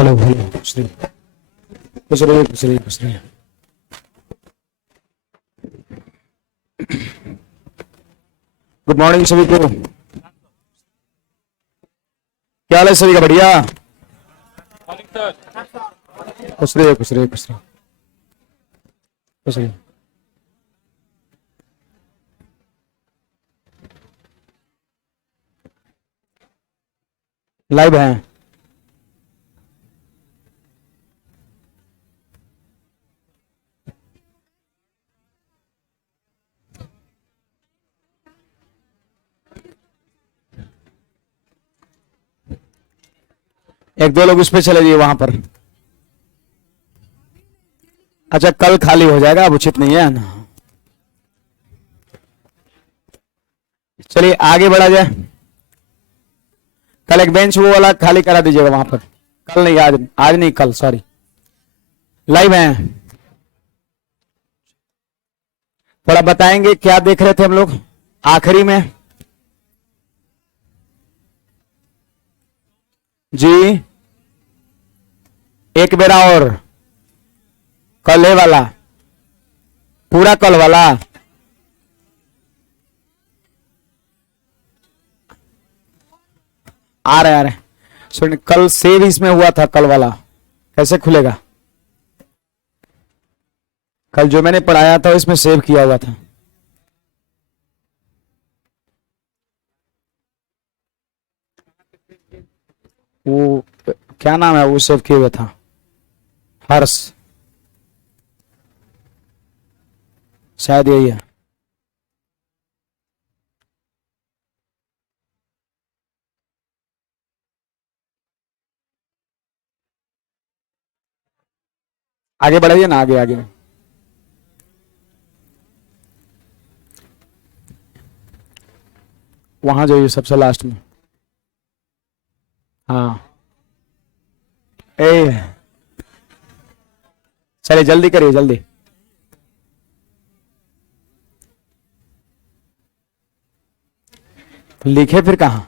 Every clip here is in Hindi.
हेलो हेलो कुछ नहीं कुछ नहीं कुछ नहीं कुछ नहीं। गुड मॉर्निंग सभी को। क्या हाल है सभी का? बढ़िया। कुछ नहीं कुछ नहीं कुछ नहीं कुछ नहीं। लाइव है। एक दो लोग उस पे चले जाइए वहां पर। अच्छा कल खाली हो जाएगा, अब उचित नहीं है ना। चलिए आगे बढ़ा जाए। कल एक बेंच वो वाला खाली करा दीजिएगा वहां पर। कल नहीं, आज नहीं, कल सॉरी। लाइव है। थोड़ा बताएंगे क्या देख रहे थे हम लोग आखिरी में जी? एक बेरा और कल वाला, पूरा कल वाला। आ रहे सुन, कल सेव इसमें हुआ था, कल वाला कैसे खुलेगा? कल जो मैंने पढ़ाया था इसमें सेव किया हुआ था। वो क्या नाम है, वो सेव किया हुआ था, हर्ष शायद यही है। आगे बढ़ाइए ना, आगे आगे। वहां जाइए सबसे लास्ट में। हाँ ए चलिए जल्दी करिए जल्दी। लिखे फिर कहा?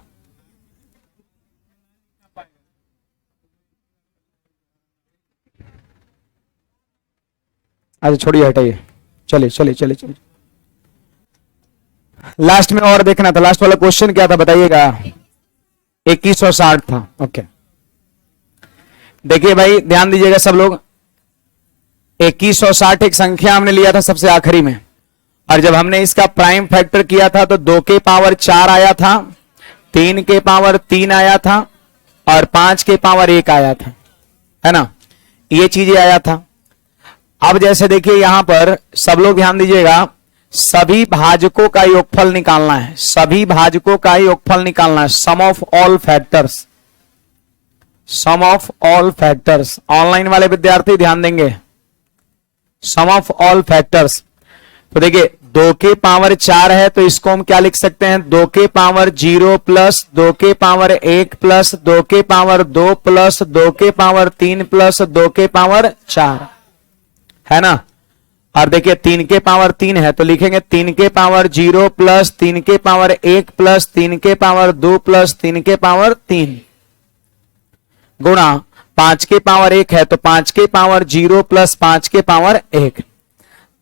अच्छा छोड़िए हटाइए। चलिए चलिए चलिए चलिए। लास्ट में और देखना था। लास्ट वाला क्वेश्चन क्या था बताइएगा? 2160 था। ओके देखिए भाई ध्यान दीजिएगा सब लोग। 2160 एक संख्या हमने लिया था सबसे आखिरी में, और जब हमने इसका प्राइम फैक्टर किया था तो 2 के पावर 4 आया था, 3 के पावर 3 आया था और 5 के पावर 1 आया था, है ना? ये चीजें आया था। अब जैसे देखिए यहां पर सब लोग ध्यान दीजिएगा, सभी भाजकों का योगफल निकालना है। सभी भाजकों का योगफल निकालना है। Sum of all factors, sum of all factors. Online वाले विद्यार्थी ध्यान देंगे। Sum of all factors. तो देखिए 2 के पावर 4 है तो इसको हम क्या लिख सकते हैं? 2 के पावर 0 प्लस 2 के पावर 1 प्लस 2 के पावर 2 प्लस 2 के पावर 3 प्लस 2 के पावर 4, है ना? और देखिए 3 के पावर 3 है तो लिखेंगे 3 के पावर 0 प्लस 3 के पावर 1 प्लस 3 के पावर 2 प्लस 3 के पावर 3 गुणा 5 के पावर 1 है तो 5 के पावर 0 प्लस 5 के पावर 1।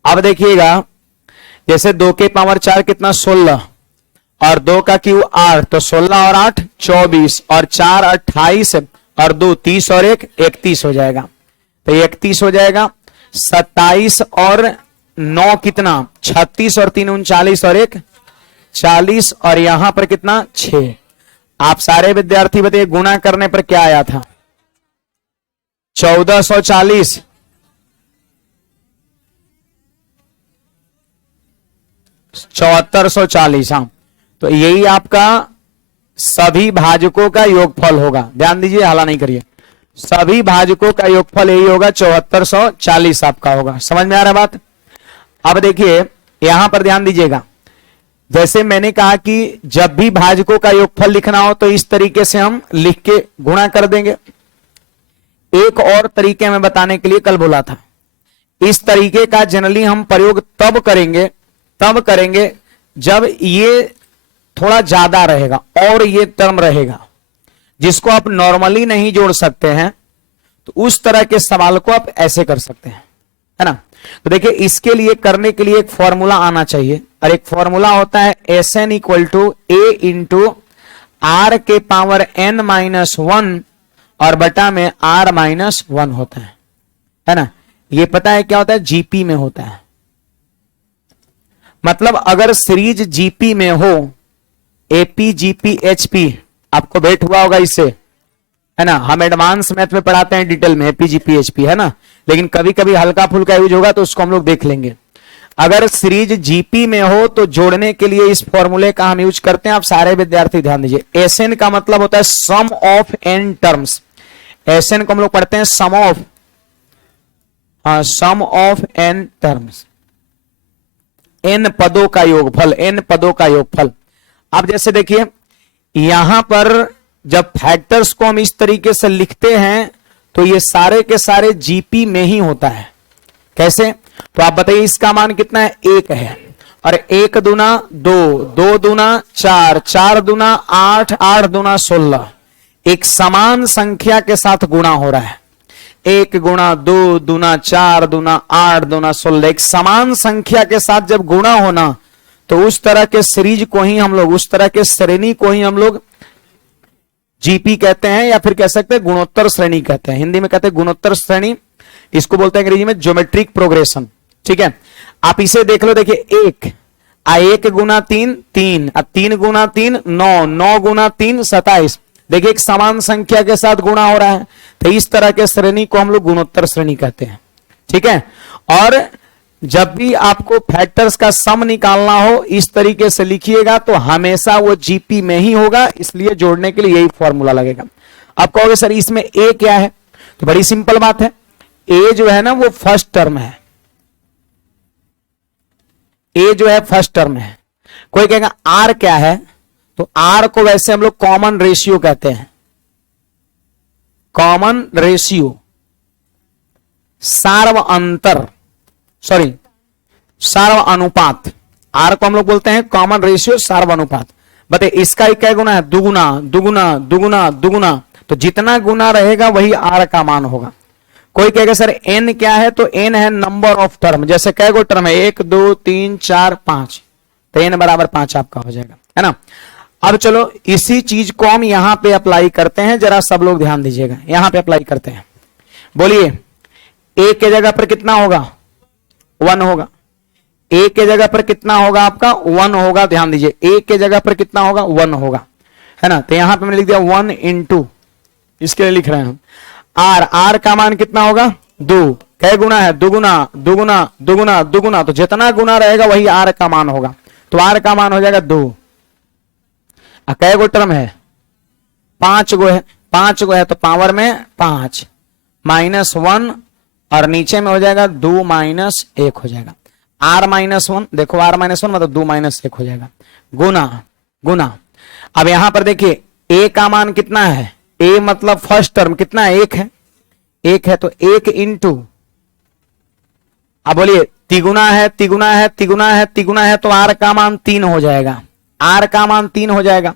अब देखिएगा जैसे 2 के पावर 4 कितना 16 और 2 का क्यू 8, तो 16 और 8 24 और 4 28 और 2 30 और 1 31 हो जाएगा। तो 31 हो जाएगा। 27 और 9 कितना 36 और 3 39 और 1 40 और यहां पर कितना 6। आप सारे विद्यार्थी बताइए गुणा करने पर क्या आया था? 1440, 7440। हाँ तो यही आपका सभी भाजकों का योगफल होगा। ध्यान दीजिए, हाला नहीं करिए। सभी भाजकों का योगफल यही होगा, 7440 आपका होगा। समझ में आ रहा है बात? अब देखिए यहां पर ध्यान दीजिएगा, जैसे मैंने कहा कि जब भी भाजकों का योगफल लिखना हो तो इस तरीके से हम लिख के गुणा कर देंगे। एक और तरीके में बताने के लिए कल बोला था, इस तरीके का जनरली हम प्रयोग तब करेंगे जब ये थोड़ा ज्यादा रहेगा और ये टर्म रहेगा जिसको आप नॉर्मली नहीं जोड़ सकते हैं, तो उस तरह के सवाल को आप ऐसे कर सकते हैं, है ना। तो देखिए इसके लिए करने के लिए एक फॉर्मूला आना चाहिए, और एक फॉर्मूला होता है Sn equal to a into r के पावर n माइनस 1 और बटा में r माइनस 1 होता है ना। ये पता है क्या होता है, जीपी में होता है। मतलब अगर सीरीज जीपी में हो, एपी जीपी एचपी, आपको भेंट हुआ होगा इससे, है ना। हम एडवांस मैथ में पढ़ाते हैं डिटेल में एपी जीपी एचपी, है ना, लेकिन कभी कभी हल्का फुल्का यूज होगा तो उसको हम लोग देख लेंगे। अगर सीरीज जीपी में हो तो जोड़ने के लिए इस फॉर्मूले का हम यूज करते हैं। आप सारे विद्यार्थी ध्यान दीजिए, एसएन का मतलब होता है sum of N terms. SN को हम लोग पढ़ते हैं सम ऑफ एन टर्म्स, एन पदों का योगफल, एन पदों का योगफल। अब जैसे देखिए यहां पर जब फैक्टर्स को हम इस तरीके से लिखते हैं तो ये सारे के सारे जीपी में ही होता है। कैसे, तो आप बताइए इसका मान कितना है, 1 है, और 1 दूना 2, 2 दूना 4, 4 दूना 8, 8 दूना 16। एक समान संख्या के साथ गुणा हो रहा है, 1 गुणा 2 दूना 4 दूना 8 दूना 16। एक समान संख्या के साथ जब गुणा होना तो उस तरह के सीरीज को ही हम लोग, उस तरह के श्रेणी को ही हम लोग जीपी कहते हैं, या फिर कह सकते हैं गुणोत्तर श्रेणी कहते हैं। हिंदी में कहते हैं गुणोत्तर श्रेणी, इसको बोलते हैं अंग्रेजी में ज्योमेट्रिक प्रोग्रेशन। ठीक है, आप इसे देख लो, देखिए 1 गुना 3 3, अब 3 गुना 3 9, 9 गुना 3 27। देखिए एक समान संख्या के साथ गुणा हो रहा है, तो इस तरह के श्रेणी को हम लोग गुणोत्तर श्रेणी कहते हैं। ठीक है, और जब भी आपको फैक्टर्स का सम निकालना हो इस तरीके से लिखिएगा तो हमेशा वो जीपी में ही होगा, इसलिए जोड़ने के लिए यही फॉर्मूला लगेगा। आप कहोगे सर इसमें ए क्या है, तो बड़ी सिंपल बात है, ए जो है ना वो फर्स्ट टर्म है, ए जो है फर्स्ट टर्म है। कोई कहेगा आर क्या है, तो आर को वैसे हम लोग कॉमन रेशियो कहते हैं, कॉमन रेशियो, सार्व अंतर, सॉरी सार्व अनुपात। आर को हम लोग बोलते हैं कॉमन रेशियो, सार्व अनुपात। बताइए इसका ही क्या गुना है, दुगुना दुगुना दुगुना दुगुना, तो जितना गुना रहेगा वही आर का मान होगा। कोई कहेगा सर एन क्या है, तो एन है नंबर ऑफ टर्म, जैसे कै गो टर्म है 1 2 3 4 5, तो एन बराबर 5 आपका हो जाएगा, है ना। अब चलो इसी चीज को हम यहां पे अप्लाई करते हैं, जरा सब लोग ध्यान दीजिएगा, यहां पे अप्लाई करते हैं। बोलिए ए के जगह पर कितना होगा, 1 होगा। ए के जगह पर कितना होगा आपका, 1 होगा। ध्यान दीजिए ए के जगह पर कितना होगा, 1 होगा, है ना। तो यहां पे मैंने लिख दिया 1 इंटू, इसके लिए लिख रहे हैं हम आर, आर का मान कितना होगा 2, कै गुना है दुगुना दुगुना दुगुना दुगुना, तो जितना गुना रहेगा वही आर का मान होगा, तो आर का मान हो जाएगा 2। कै गो टर्म है, 5 गो है, 5 गो है तो पावर में 5 माइनस 1, और नीचे में हो जाएगा 2 माइनस 1 हो जाएगा, आर माइनस 1। देखो आर माइनस 1 मतलब 2 माइनस 1 हो जाएगा, गुना गुना। अब यहां पर देखिए ए का मान कितना है, ए मतलब फर्स्ट टर्म कितना है, 1 है, 1 है, तो 1 इंटू, अब बोलिए तिगुना है तिगुना है तिगुना है तिगुना है, तो आर का मान 3 हो जाएगा, आर का मान 3 हो जाएगा।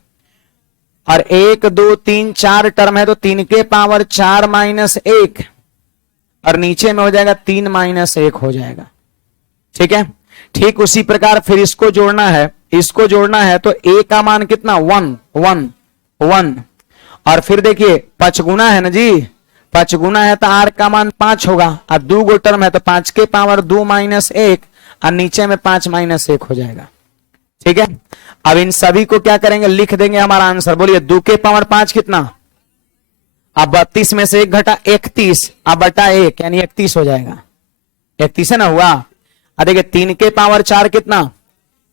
और 1 2 3 4 टर्म है, तो 3 के पावर 4 माइनस 1, और नीचे में हो जाएगा 3 माइनस 1 हो जाएगा। ठीक है, ठीक उसी प्रकार फिर इसको जोड़ना है, इसको जोड़ना है, तो ए का मान कितना 1 1 1, और फिर देखिए 5 गुना है ना जी, 5 गुना है तो आर का मान 5 होगा, और 2 गो टर्म है तो 5 के पावर 2 माइनस 1, और नीचे में 5 माइनस 1 हो जाएगा। ठीक है, अब इन सभी को क्या करेंगे, लिख देंगे हमारा आंसर। बोलिए 2 के पावर 5 कितना, अब 32 में से 1 घटा 31, अब बटा 1 यानी 31 हो जाएगा, 31 है ना हुआ। अब देखिए 3 के पावर 4 कितना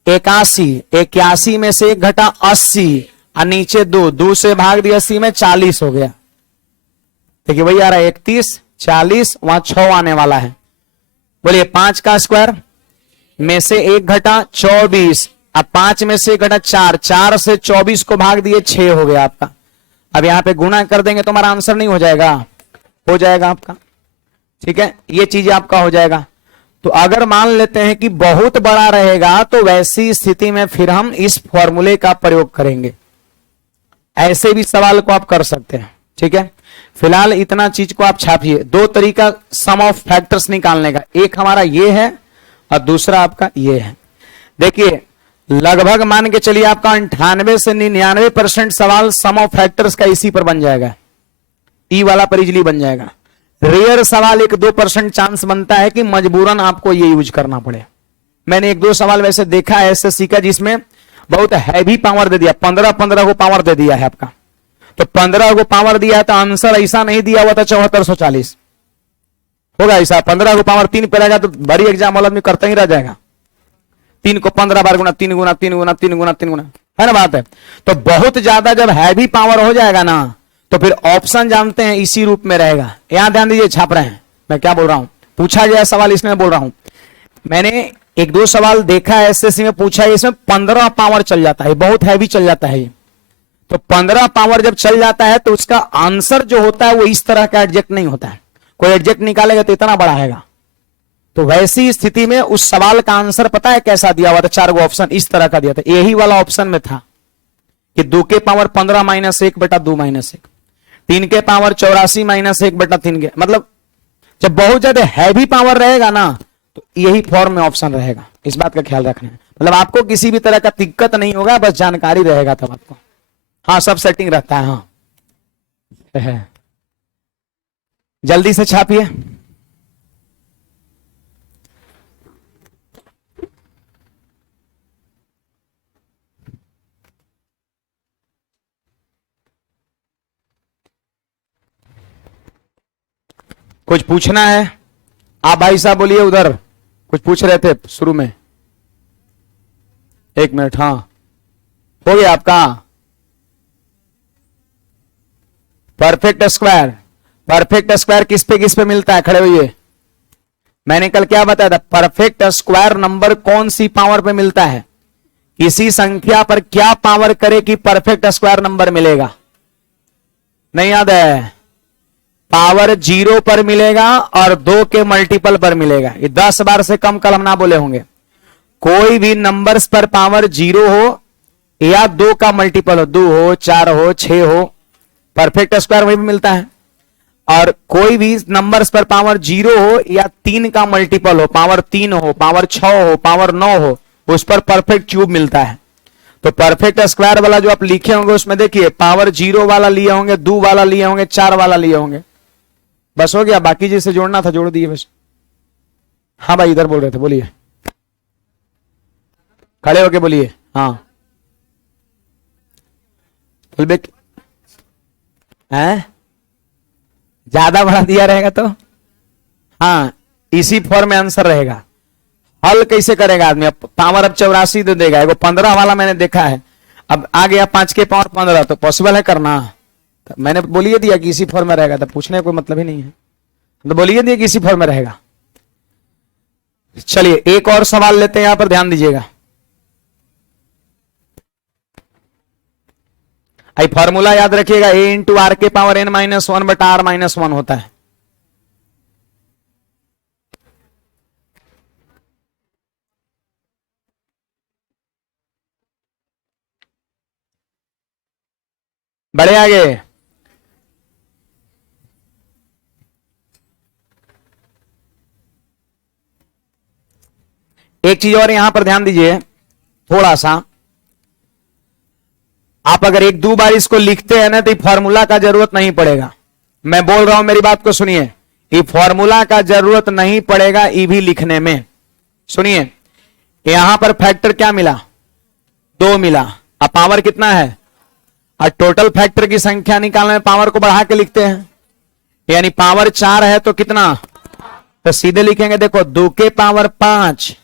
81, 81 में से 1 घटा 80, और नीचे 2, 2 से भाग दिया 80 में 40 हो गया। देखिए वही आ रहा है 31 40, वहां 6 आने वाला है। बोलिए 5 का स्क्वायर में से 1 घटा 24, अब 5 में से 1 घटा 4, 4 से 24 को भाग दिए 6 हो गया आपका। अब यहां पे गुणा कर देंगे तो हमारा आंसर नहीं हो जाएगा, हो जाएगा आपका। ठीक है, ये चीज आपका हो जाएगा। तो अगर मान लेते हैं कि बहुत बड़ा रहेगा तो वैसी स्थिति में फिर हम इस फॉर्मूले का प्रयोग करेंगे, ऐसे भी सवाल को आप कर सकते हैं। ठीक है, फिलहाल इतना चीज को आप छापिए। दो तरीका सम ऑफ फैक्टर्स निकालने का, एक हमारा ये है और दूसरा आपका ये है। देखिए लगभग मान के चलिए आपका 98 से 99% सवाल सम ऑफ फैक्टर्स का इसी पर बन जाएगा, ई वाला पर इजली बन जाएगा। रेयर सवाल 1-2% चांस बनता है कि मजबूरन आपको ये यूज करना पड़े। मैंने 1-2 सवाल वैसे देखा है एसएससी का जिसमें बहुत हैवी पावर दे दिया, 15 को पावर दे दिया है आपका, तो 15 को पावर दिया है तो आंसर ऐसा नहीं दिया हुआ था 7440 होगा ऐसा। 15 को पावर 3 पे रहेगा तो बड़ी एग्जाम वाला आदमी करता ही रह जाएगा। 3 को 15 बार गुना, 3 गुना 3 गुना 3 गुना 3 गुना, है ना बात है। तो बहुत ज्यादा जब हैवी पावर हो जाएगा ना तो फिर ऑप्शन जानते हैं इसी रूप में रहेगा। यहां ध्यान दीजिए, छाप रहे हैं मैं क्या बोल रहा हूं, पूछा गया सवाल इसमें बोल रहा हूं। मैंने 1-2 सवाल देखा है एसएससी में पूछा है, इसमें 15 पावर चल जाता है, बहुत हैवी चल जाता है ये। तो 15 पावर जब चल जाता है तो उसका आंसर जो होता है वो इस तरह का एडजेक्ट नहीं होता है। कोई एडजेक्ट निकालेगा तो इतना बड़ा आएगा। तो वैसी स्थिति में उस सवाल का आंसर पता है कैसा दिया हुआ था, 4 ऑप्शन इस तरह का दिया था। यही वाला ऑप्शन में था कि 2 के पावर 15 - 1 बटा 2 - 1, 3 के पावर 84 - 1 बटा 3 के, मतलब जब बहुत ज्यादा हैवी पावर रहेगा ना तो यही फॉर्म में ऑप्शन रहेगा। इस बात का ख्याल रखना है, मतलब आपको किसी भी तरह का दिक्कत नहीं होगा, बस जानकारी रहेगा तब आपको। हाँ सब सेटिंग रहता है। हाँ जल्दी से छापिए। कुछ पूछना है आप भाई साहब बोलिए, उधर कुछ पूछ रहे थे शुरू में। 1 मिनट, हाँ हो गया आपका। परफेक्ट स्क्वायर, परफेक्ट स्क्वायर किस पे मिलता है, खड़े होइए। मैंने कल क्या बताया था, परफेक्ट स्क्वायर नंबर कौन सी पावर पे मिलता है, किसी संख्या पर क्या पावर करे कि परफेक्ट स्क्वायर नंबर मिलेगा, नहीं याद है। पावर 0 पर मिलेगा और 2 के मल्टीपल पर मिलेगा। ये 10 बार से कम कल हम ना बोले होंगे। कोई भी नंबर्स पर पावर 0 हो या 2 का मल्टीपल हो, 2 हो 4 हो 6 हो, परफेक्ट स्क्वायर वही मिलता है। और कोई भी नंबर्स पर पावर 0 हो या 3 का मल्टीपल हो, पावर 3 हो, पावर 6 हो, पावर 9 हो, उस पर परफेक्ट क्यूब मिलता है। तो परफेक्ट स्क्वायर वाला जो आप लिखे होंगे उसमें देखिए पावर 0 वाला लिए होंगे, 2 वाला लिए होंगे, 4 वाला लिए होंगे। बस हो गया, बाकी जिसे जोड़ना था जोड़ दिए बस। हाँ भाई इधर बोल रहे थे, बोलिए, खड़े होके बोलिए। हाँ है ज्यादा बड़ा दिया रहेगा तो हाँ इसी फॉर्म में आंसर रहेगा। हल कैसे करेगा आदमी, अब पावर अब 84 दे देगा। एगो 15 वाला मैंने देखा है, अब आ गया 5 के पावर 15, तो पॉसिबल है करना। तो मैंने बोलिए दिया कि इसी फॉर्म में रहेगा, तो पूछने का कोई मतलब ही नहीं है, तो बोलिए दिया कि इसी फॉर्म में रहेगा। चलिए एक और सवाल लेते हैं, यहां पर ध्यान दीजिएगा। आई फॉर्मूला याद रखिएगा, a इंटू आर के पावर n -1 बटा r -1 होता है। बड़े आगे एक चीज और यहां पर ध्यान दीजिए थोड़ा सा। आप अगर 1-2 बार इसको लिखते हैं ना तो फॉर्मूला का जरूरत नहीं पड़ेगा। मैं बोल रहा हूं, मेरी बात को सुनिए, ये फॉर्मूला का जरूरत नहीं पड़ेगा ई भी लिखने में। सुनिए यहां पर फैक्टर क्या मिला, 2 मिला। अब पावर कितना है, और टोटल फैक्टर की संख्या निकालने में पावर को बढ़ा के लिखते हैं, यानी पावर 4 है तो कितना, तो सीधे लिखेंगे देखो 2 के पावर 5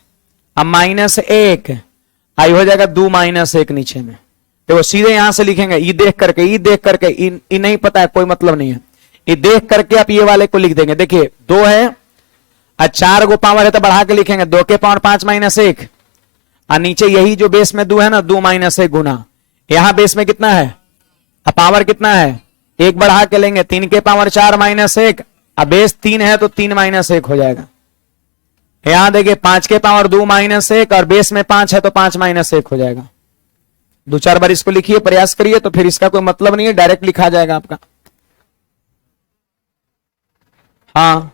अब -1 आई हो जाएगा 2 - 1 नीचे में। देखो सीधे यहां से लिखेंगे, ई देख करके ई नहीं पता है कोई मतलब नहीं है, ये देख करके आप ये वाले को लिख देंगे। देखिए 2 है और 4 को पावर है तो बढ़ा के लिखेंगे 2 के पावर 5 - 1, और नीचे यही जो बेस में 2 है ना 2 - 1 गुना, यहां बेस में कितना है, अब पावर कितना है 1 बढ़ा के लेंगे 3 के पावर 4 - 1, अब बेस 3 है तो 3 - 1 हो जाएगा। यहां देखिए 5 के पावर 2 - 1 और बेस में 5 है तो 5 - 1 हो जाएगा। 2-4 बार इसको लिखिए, प्रयास करिए, तो फिर इसका कोई मतलब नहीं है, डायरेक्ट लिखा जाएगा आपका। हाँ,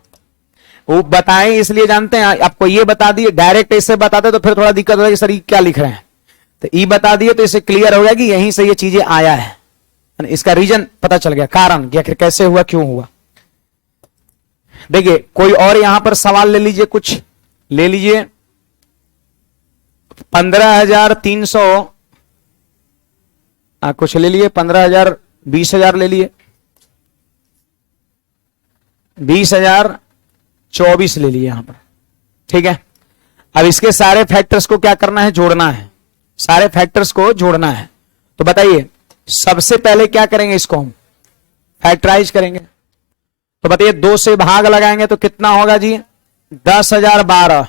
वो बताएं इसलिए जानते हैं, आपको ये बता दिए, डायरेक्ट ऐसे बताते तो फिर थोड़ा दिक्कत होगी, सर ये क्या लिख रहे हैं, तो ई बता दिए तो इससे क्लियर हो गया कि यहीं से ये चीजें आया है, इसका रीजन पता चल गया, कारण कि आखिर कैसे हुआ, क्यों हुआ। देखिए कोई और यहां पर सवाल ले लीजिए, कुछ ले लीजिए। 15,300 कुछ ले लिए, 15,000, 20,000 ले लिए, 20,024 ले लिए यहां पर, ठीक है। अब इसके सारे फैक्टर्स को क्या करना है, जोड़ना है, सारे फैक्टर्स को जोड़ना है। तो बताइए सबसे पहले क्या करेंगे, इसको हम फैक्टराइज करेंगे। तो बताइए 2 से भाग लगाएंगे तो कितना होगा जी, 10,012,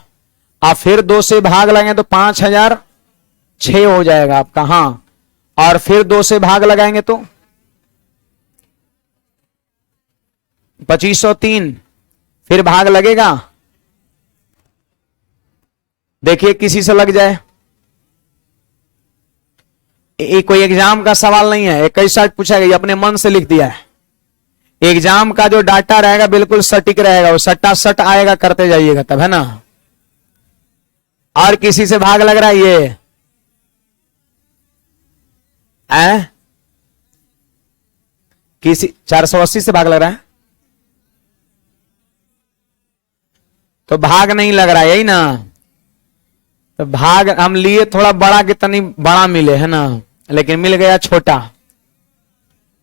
और फिर 2 से भाग लगाएंगे तो 5,006 हो जाएगा आपका, हाँ, और फिर 2 से भाग लगाएंगे तो 2,503, फिर भाग लगेगा, देखिए किसी से लग जाए, ये कोई एग्जाम का सवाल नहीं है, 21 पूछा गया, अपने मन से लिख दिया है। एग्जाम का जो डाटा रहेगा बिल्कुल सटीक रहेगा, वो सट्टा सट आएगा, करते जाइएगा तब, है ना। और किसी से भाग लग रहा है ये है, किसी 480 से भाग लग रहा है, तो भाग नहीं लग रहा है, यही ना। तो भाग हम लिए थोड़ा बड़ा, कितनी बड़ा मिले, है ना, लेकिन मिल गया छोटा,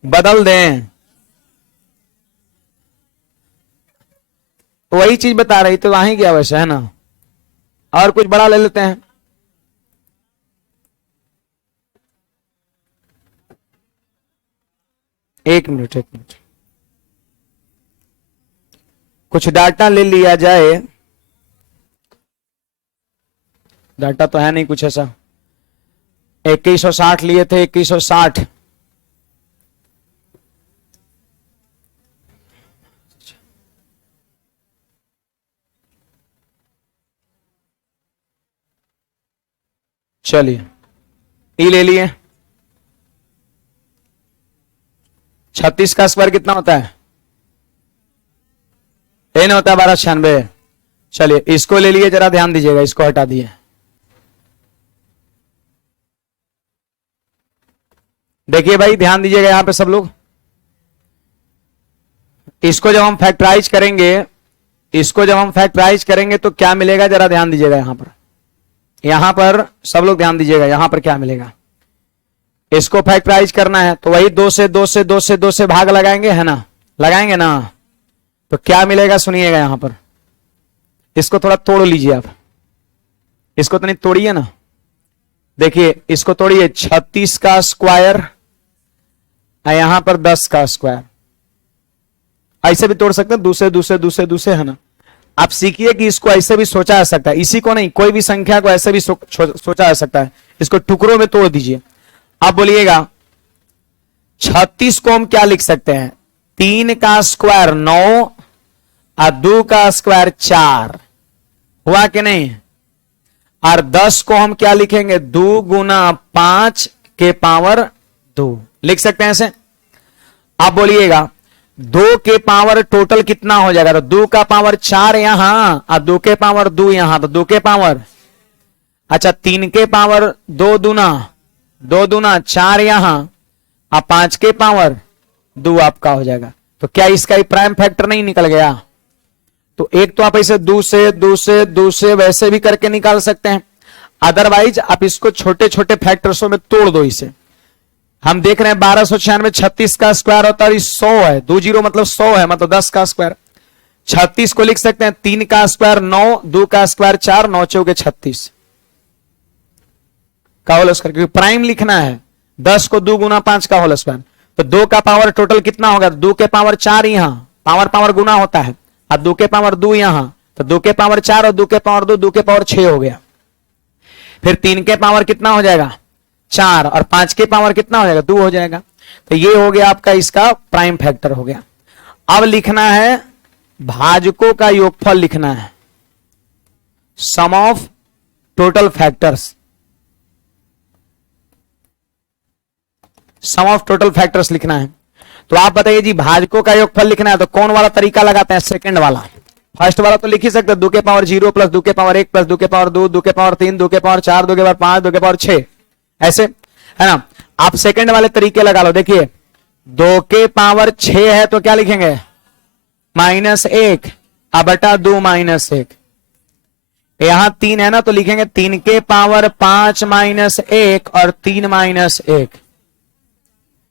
बदल दें, वही चीज बता रही तो वहीं क्या वैसे, है ना, और कुछ बड़ा ले लेते हैं। एक मिनट, कुछ डाटा ले लिया जाए, डाटा तो है नहीं कुछ ऐसा, 2160 लिए थे, 2160, चलिए ई ले लिए। 36 का स्क्वायर कितना होता है, ए ना होता है 1296। चलिए इसको ले लिए, जरा ध्यान दीजिएगा, इसको हटा दिए। देखिए भाई ध्यान दीजिएगा यहां पे सब लोग, इसको जब हम फैक्टराइज करेंगे, इसको जब हम फैक्टराइज करेंगे तो क्या मिलेगा, जरा ध्यान दीजिएगा यहां पर सब लोग ध्यान दीजिएगा, यहां पर क्या मिलेगा। इसको फैक्टराइज करना है तो वही 2 से 2 से 2 से 2 से भाग लगाएंगे, है ना, लगाएंगे ना, तो क्या मिलेगा सुनिएगा यहां पर। इसको थोड़ा तोड़ लीजिए आप, इसको तो नहीं तोड़िए ना, देखिए इसको तोड़िए, 36 का स्क्वायर, यहां पर 10 का स्क्वायर, ऐसे भी तोड़ सकते हैं, दूसरे दूसरे दूसरे दूसरे, है ना। आप सीखिए कि इसको ऐसे भी सोचा जा सकता है, इसी को नहीं, कोई भी संख्या को ऐसे भी सोचा जा सकता है। इसको टुकड़ों में तोड़ दीजिए। अब बोलिएगा 36 को हम क्या लिख सकते हैं, 3 का स्क्वायर 9 और 2 का स्क्वायर 4, हुआ कि नहीं। और 10 को हम क्या लिखेंगे, 2 गुना 5 के पावर 2 लिख सकते हैं ऐसे। अब बोलिएगा 2 के पावर टोटल कितना हो जाएगा, तो 2 का पावर 4 यहां और 2 के पावर 2 यहां, तो 2 के पावर, अच्छा 3 के पावर 2 दूना 4 यहां और 5 के पावर 2 आपका हो जाएगा। तो क्या इसका ही प्राइम फैक्टर नहीं निकल गया। तो एक तो आप ऐसे 2 से वैसे भी करके निकाल सकते हैं, अदरवाइज आप इसको छोटे छोटे फैक्टर्सों में तोड़ दो। इसे हम देख रहे हैं 1296, 36 का स्क्वायर होता है 100 है, 20 मतलब 100 है, मतलब 10 का स्क्वायर। 36 को लिख सकते हैं 3 का स्क्वायर 9, 2 का स्क्वायर 4, 9 चौके 36 का होल स्क्वायर, क्योंकि प्राइम लिखना है। 10 को 2 गुना 5 का होल स्क्वायर, तो 2 का पावर टोटल कितना होगा, 2 के पावर 4 यहां, पावर गुना होता है, और 2 के पावर 2 यहां, तो 2 के पावर 4 और 2 के पावर 2, 2 के पावर 6 हो गया। फिर 3 के पावर कितना हो जाएगा 4, और 5 के पावर कितना हो जाएगा 2 हो जाएगा। तो ये हो गया आपका इसका प्राइम फैक्टर हो गया। अब लिखना है भाजकों का योगफल लिखना है, sum of total factors, sum of total factors लिखना है। तो आप बताइए जी, भाजकों का योगफल लिखना है तो कौन वाला तरीका लगाते हैं? सेकंड वाला। फर्स्ट वाला तो लिख ही सकते, 2 के पावर 0 प्लस 2 के पावर 1 प्लस 2 के पावर 2, 2 के पावर 3, 2 के पावर 4, 2 के पावर 5, 2 के पावर 6, ऐसे है ना। आप सेकंड वाले तरीके लगा लो। देखिए 2 के पावर 6 है तो क्या लिखेंगे? -1 बटा 2 -1। यहां 3 है ना तो लिखेंगे 3 के पावर 5 -1 और 3 -1,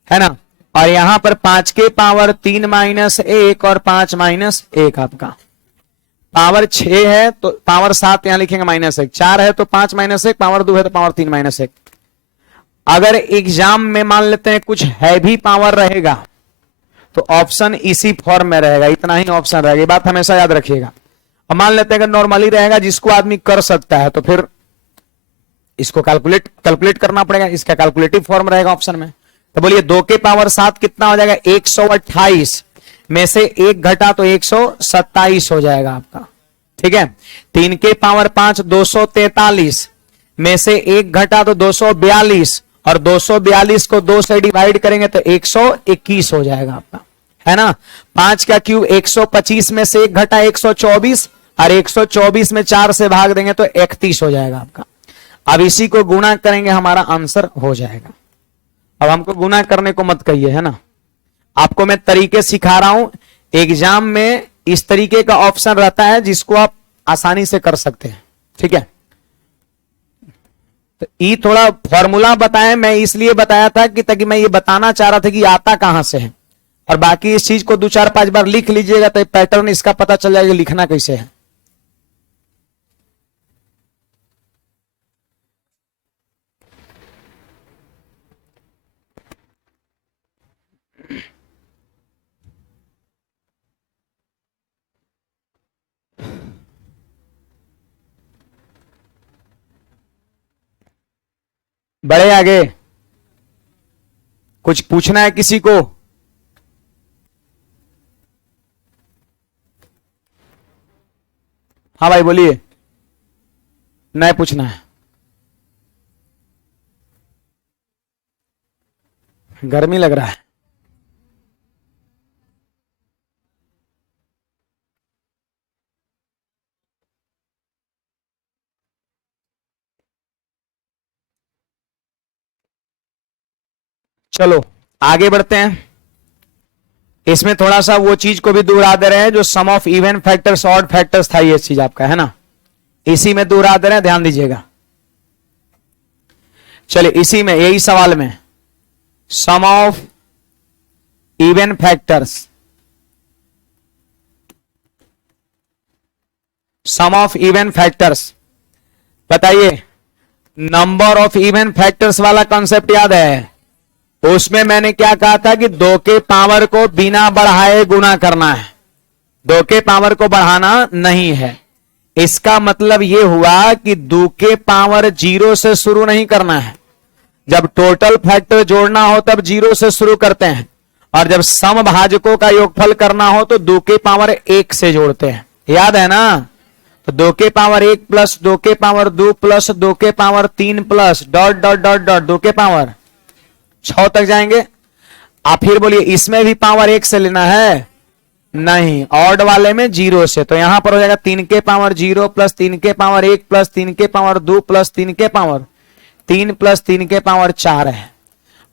है ना। और यहां पर 5 के पावर 3 -1 और 5 -1। आपका पावर 6 है तो पावर 7 यहां लिखेंगे -1, 4 है तो 5 -1, पावर 2 है तो पावर 3 -1। अगर एग्जाम में मान लेते हैं कुछ हैवी पावर रहेगा तो ऑप्शन इसी फॉर्म में रहेगा, इतना ही ऑप्शन रहेगा, ये बात हमेशा याद रखिएगा। और मान लेते हैं अगर नॉर्मली रहेगा जिसको आदमी कर सकता है तो फिर इसको कैलकुलेट करना पड़ेगा, इसका कैलकुलेटिव फॉर्म रहेगा ऑप्शन में। तो बोलिए 2 के पावर 7 कितना हो जाएगा? 128 में से 1 घटा तो 127 हो जाएगा आपका, ठीक है। 3 के पावर 5 243 में से 1 घटा तो 242 और 242 को 2 से डिवाइड करेंगे तो 121 हो जाएगा आपका, है ना। 5 का क्यूब 125 में से 1 घटा 124 और 124 में 4 से भाग देंगे तो 31 हो जाएगा आपका। अब इसी को गुणा करेंगे, हमारा आंसर हो जाएगा। अब हमको गुणा करने को मत कहिए, है ना। आपको मैं तरीके सिखा रहा हूं, एग्जाम में इस तरीके का ऑप्शन रहता है जिसको आप आसानी से कर सकते हैं, ठीक है। तो ये थोड़ा फॉर्मूला बताएं, मैं इसलिए बताया था कि ताकि मैं ये बताना चाह रहा था कि आता कहां से है, और बाकी इस चीज को 2-4-5 बार लिख लीजिएगा तो पैटर्न इसका पता चल जाएगा लिखना कैसे है। बड़े आगे कुछ पूछना है किसी को? हाँ भाई बोलिए, नहीं पूछना है? गर्मी लग रहा है। चलो आगे बढ़ते हैं। इसमें थोड़ा सा वो चीज को भी दोहरा दे रहे हैं जो sum of even factors odd factors था, ये चीज आपका, है ना। इसी में दोहरा दे रहे हैं, ध्यान दीजिएगा। चलिए इसी में, यही सवाल में sum of even factors, sum of even factors, बताइए नंबर ऑफ इवन फैक्टर्स वाला कॉन्सेप्ट याद है? उसमें मैंने क्या कहा था कि 2 के पावर को बिना बढ़ाए गुणा करना है, 2 के पावर को बढ़ाना नहीं है। इसका मतलब यह हुआ कि 2 के पावर 0 से शुरू नहीं करना है। जब टोटल फैक्टर जोड़ना हो तब 0 से शुरू करते हैं, और जब सम भाजकों का योगफल करना हो तो 2 के पावर 1 से जोड़ते हैं, याद है ना। तो 2 के पावर 1 प्लस 2 के पावर 2 प्लस 2 के power 3 plus dot dot dot dot 2 के पावर 6 तक जाएंगे। आप फिर बोलिए इसमें भी पावर 1 से लेना है? नहीं, ऑड वाले में 0 से। तो यहां पर हो जाएगा 3 के पावर 0 प्लस 3 के पावर 1 प्लस 3 के पावर 2 प्लस 3 के पावर 3 प्लस 3 के पावर 4 है।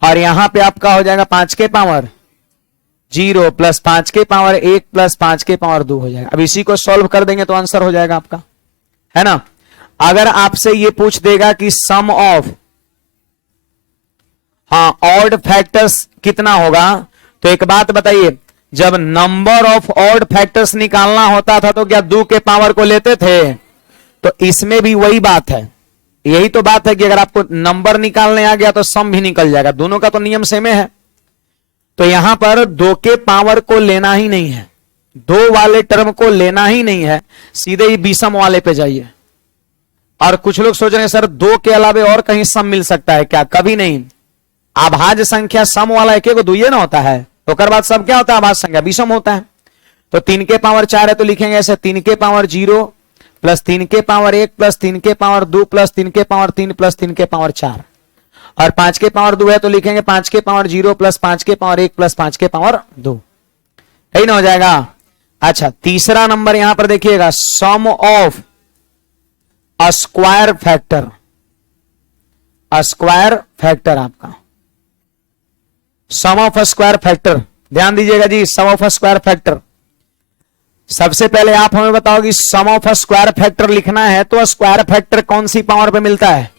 और यहां पे आपका हो जाएगा 5 के पावर 0 प्लस 5 के पावर 1 प्लस 5 के पावर 2 हो जाएगा। अब इसी को सॉल्व कर देंगे तो आंसर हो जाएगा आपका, है ना। अगर आपसे ये पूछ देगा कि सम ऑफ ऑड फैक्टर्स कितना होगा, तो एक बात बताइए, जब नंबर ऑफ ऑड फैक्टर्स निकालना होता था तो क्या 2 के पावर को लेते थे? तो इसमें भी वही बात है, यही तो बात है कि अगर आपको नंबर निकालने आ गया तो सम भी निकल जाएगा, दोनों का तो नियम सेम है। तो यहां पर 2 के पावर को लेना ही नहीं है, 2 वाले टर्म को लेना ही नहीं है, सीधे ही विषम वाले पे जाइए। और कुछ लोग सोच रहे हैं सर 2 के अलावे और कहीं सम मिल सकता है क्या? कभी नहीं। अभाज्य संख्या सम वाला एक को दुइये ना होता है, तो कर बाद सब क्या होता है? अभाज्य संख्या विषम होता है। तो 3 के पावर 4 है तो लिखेंगे ऐसे 3 के पावर 0 प्लस 3 के पावर 1 प्लस 3 के पावर 2 प्लस 3 के पावर 3 प्लस 3 के पावर 4। और 5 के पावर 2 है तो लिखेंगे 5 के पावर 0 प्लस 5 के पावर 1 प्लस 5 के पावर 2, यही ना हो जाएगा। अच्छा, तीसरा नंबर यहां पर देखिएगा, sum of a square factor, a square factor आपका sum of a square factor, ध्यान दीजिएगा जी, sum of a square factor. सबसे पहले आप हमें बताओ कि sum of a square factor लिखना है तो स्क्वायर फैक्टर कौन सी पावर पे मिलता है?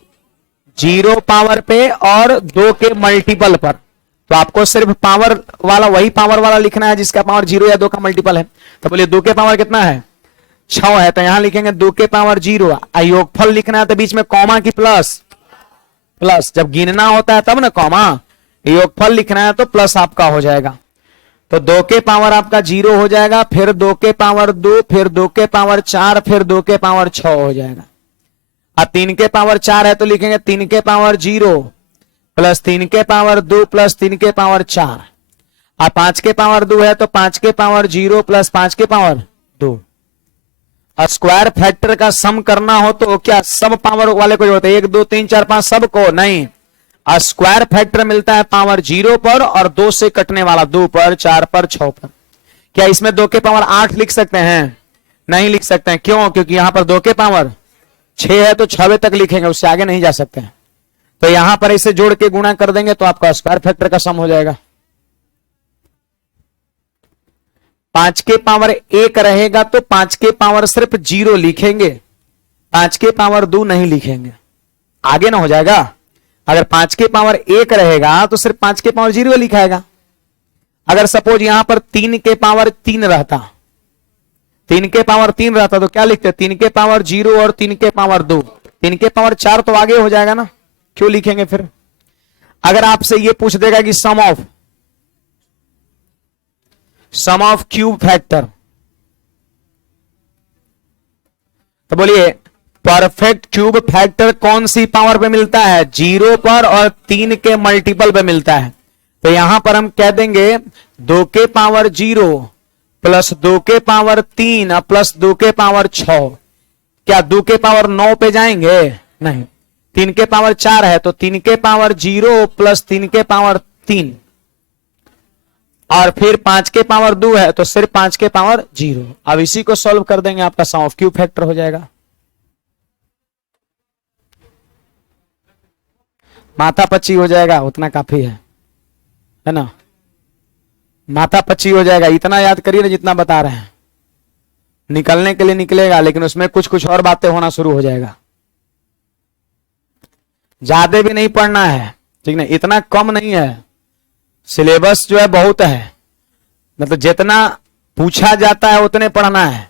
0 पावर पे और 2 के मल्टीपल पर। तो आपको सिर्फ पावर वाला, वही पावर वाला लिखना है जिसका पावर 0 या 2 का मल्टीपल है। तो बोलिए 2 के पावर कितना है? 6 है, तो यहां लिखेंगे 2 के पावर 0। योगफल लिखना है तो बीच में कॉमा की प्लस, प्लस जब गिनना होता है तब ना कॉमा, योगफल लिखना है तो प्लस आपका हो जाएगा। तो 2 के पावर आपका 0 हो जाएगा, फिर 2 के पावर 2, फिर 2 के पावर 4, फिर 2 के पावर 6 हो जाएगा। अब 3 के पावर 4 है तो लिखेंगे 3 के पावर 0 प्लस 3 के पावर 2 प्लस 3 के पावर 4। अब 5 के पावर 2 है तो 5 के पावर 0 प्लस 5 के पावर 2। स्क्वायर फैक्टर का सम करना हो तो क्या सब पावर वाले को जोड़ते हैं? 1 2 3 4 5 सब को नहीं, स्क्वायर फैक्टर मिलता है पावर 0 पर और 2 से कटने वाला 2 पर, 4 पर, 6 पर। क्या इसमें 2 के पावर 8 लिख सकते हैं? नहीं लिख सकते हैं। क्यों? क्योंकि यहां पर 2 के पावर 6 है तो 6 तक लिखेंगे, उससे आगे नहीं जा सकते हैं। तो यहां पर इसे जोड़ के गुणा कर देंगे तो आपका स्क्वायर फैक्टर का सम हो जाएगा। 5 के पावर 1 रहेगा तो 5 के पावर सिर्फ 0 लिखेंगे, 5 के पावर 2 नहीं लिखेंगे, आगे ना हो जाएगा। अगर 5 के पावर 1 रहेगा तो सिर्फ 5 के पावर 0 लिखाएगा। अगर सपोज यहां पर 3 के पावर 3 रहता, 3 के पावर 3 रहता तो क्या लिखते? 3 के पावर 0 और 3 के पावर 2, 3 के पावर 4 तो आगे हो जाएगा ना, क्यों लिखेंगे फिर? अगर आपसे ये पूछ देगा कि सम ऑफ क्यूब फैक्टर, तो बोलिए परफेक्ट क्यूब फैक्टर कौन सी पावर पे मिलता है? 0 पर और 3 के मल्टीपल पे मिलता है। तो यहां पर हम कह देंगे 2 के पावर 0 प्लस 2 के पावर 3 प्लस 2 के पावर 6। क्या 2 के पावर 9 पे जाएंगे? नहीं। 3 के पावर 4 है तो 3 के पावर 0 प्लस 3 के पावर 3 और फिर 5 के पावर 2 है तो सिर्फ 5 के पावर 0। अब इसी को सॉल्व कर देंगे, आपका सम ऑफ क्यूब फैक्टर हो जाएगा। माथा पच्ची हो जाएगा, उतना काफी है ना? माथा पच्ची हो जाएगा, इतना याद करिए ना जितना बता रहे हैं। निकलने के लिए निकलेगा लेकिन उसमें कुछ कुछ और बातें होना शुरू हो जाएगा। ज्यादा भी नहीं पढ़ना है, ठीक ना? इतना कम नहीं है, सिलेबस जो है बहुत है, मतलब जितना पूछा जाता है उतने पढ़ना है